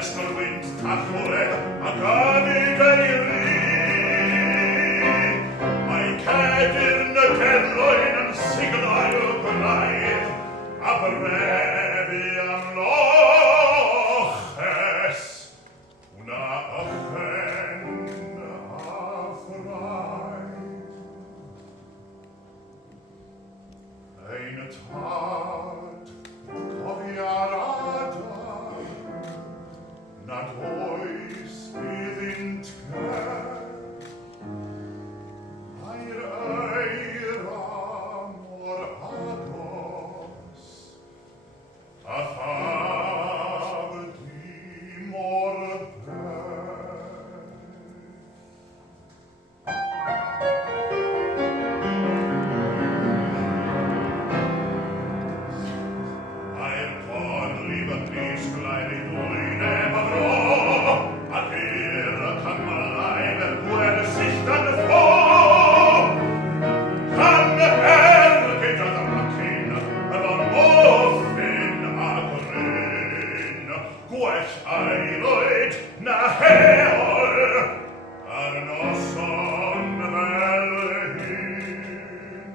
Westerwind, Dathlu, ac Geiriau. Mae Cedyrn y gerloen yn signau braidd, a brefi am loches, hwna ychen a ffraid. Ein y tad, cofia'r adar, nad oes iddynt ger. Mae'r eira mor agos, a thaf di mor bell. Mae'r bonlif yn disglair I ddwyneb a bro, ac i'r cymlau fel gwersyll dan y ffo. Can ergyd oedd racyn, efo'n moffyn a gryn, gwell aelwyd na heol ar noson fel hyn.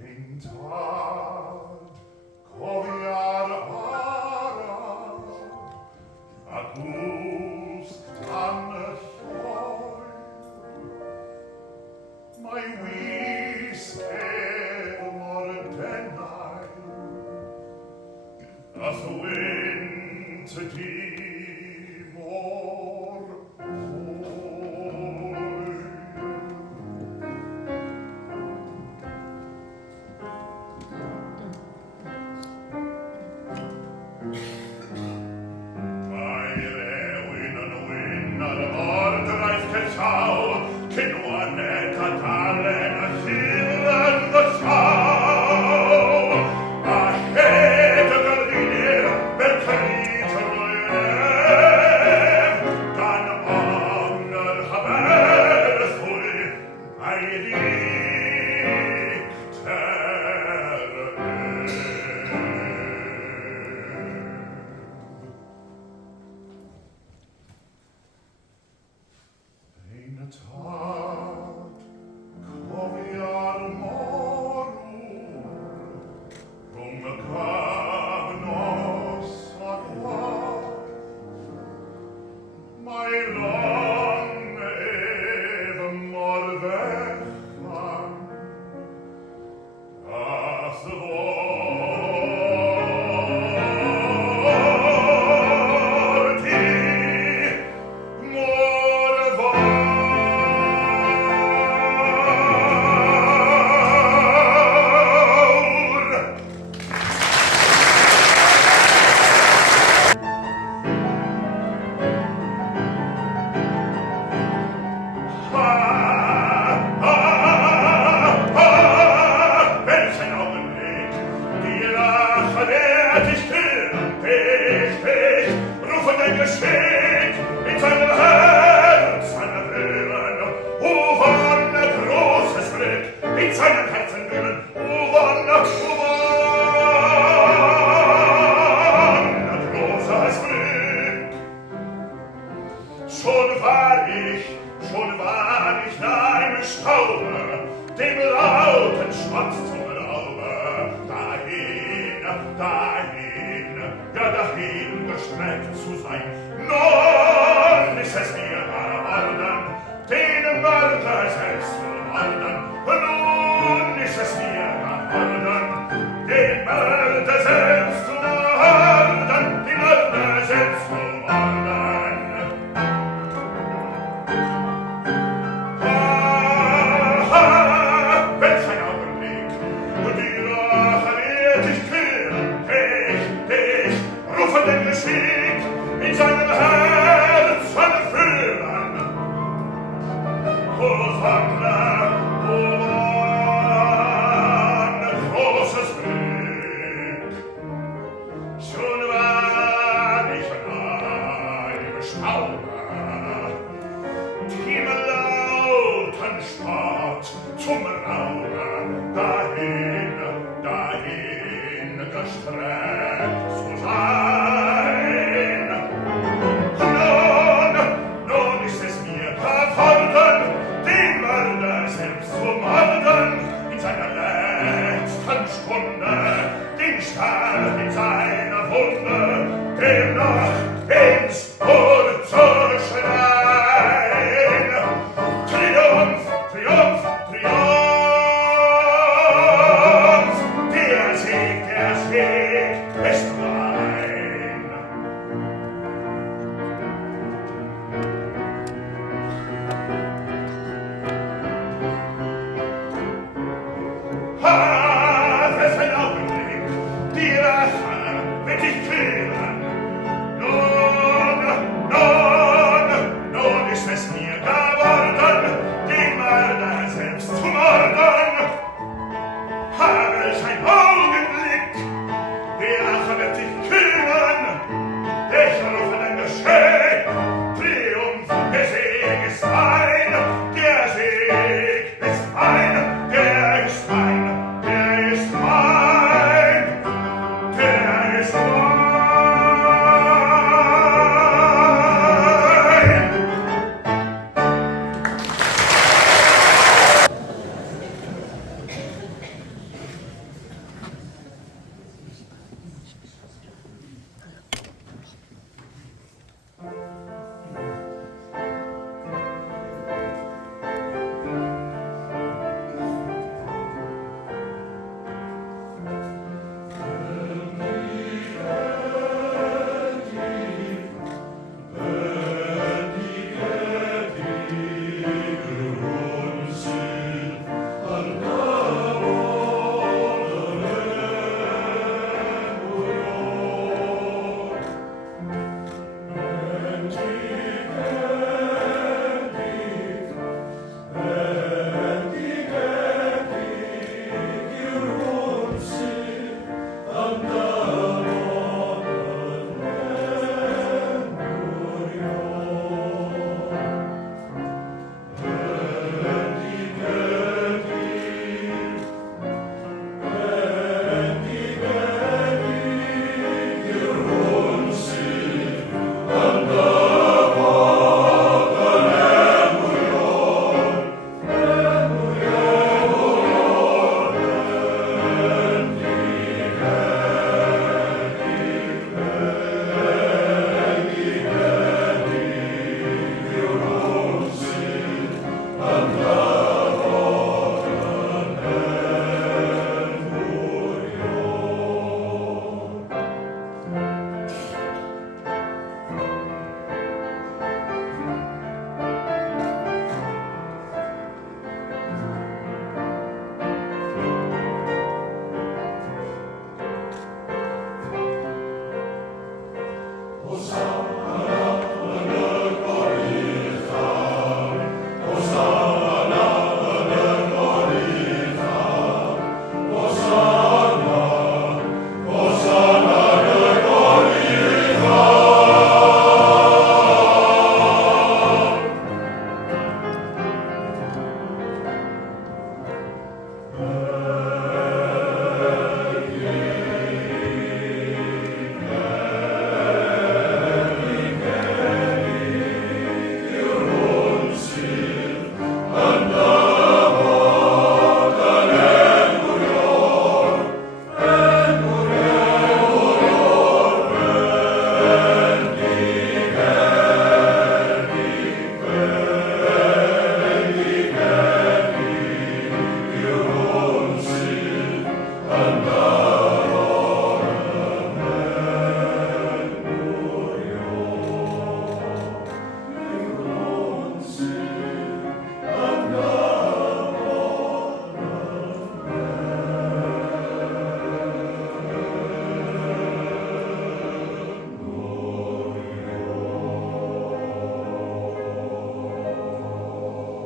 Ein tad, cofia'r araf, a gwsg tan y lloi. Mae wisg mor denau, a thwynt y di mor hwy. Mae'r ewin yn wyn ar y mordraeth cetaw, cynwaned a dalen a llyr yn y llaw. A hed y gyrlinir fel cryd yr oeref, gan ofn yr haberthwy a'i dicter Ein y tad, cofia'r morwr, rhwng y cafnos ac waith. Mae long ef mor fechan, a thfordi mor fawr. Welchen Augenblick, die Rache wehrt dich still, dich, rufen dein Geschick in seinem Herz an Wühlen, wonne großes Glück in seinem Herzen wühlen, wonne großes Glück. Schon war ich nah im Staube, dem lauten Schmatz zum Glaube. Dahin, ja dahin gestreckt zu sein. Nun ist es mir geworden, den Mörder selbst zu morden. Nun ist es mir geworden, den Mörder selbst zu morden, den Mörder selbst zu morden. Welch ein Augenblick, und die Rache wird dich quälen, dich, rufen den Geschick in seinem Herzen führen. Hosanna, großes Glück. Schon war ich nah im Staube, im lauten Sport zum Raube, dahin ins Ohr zu schreien. Triumph, Triumph, Triumph.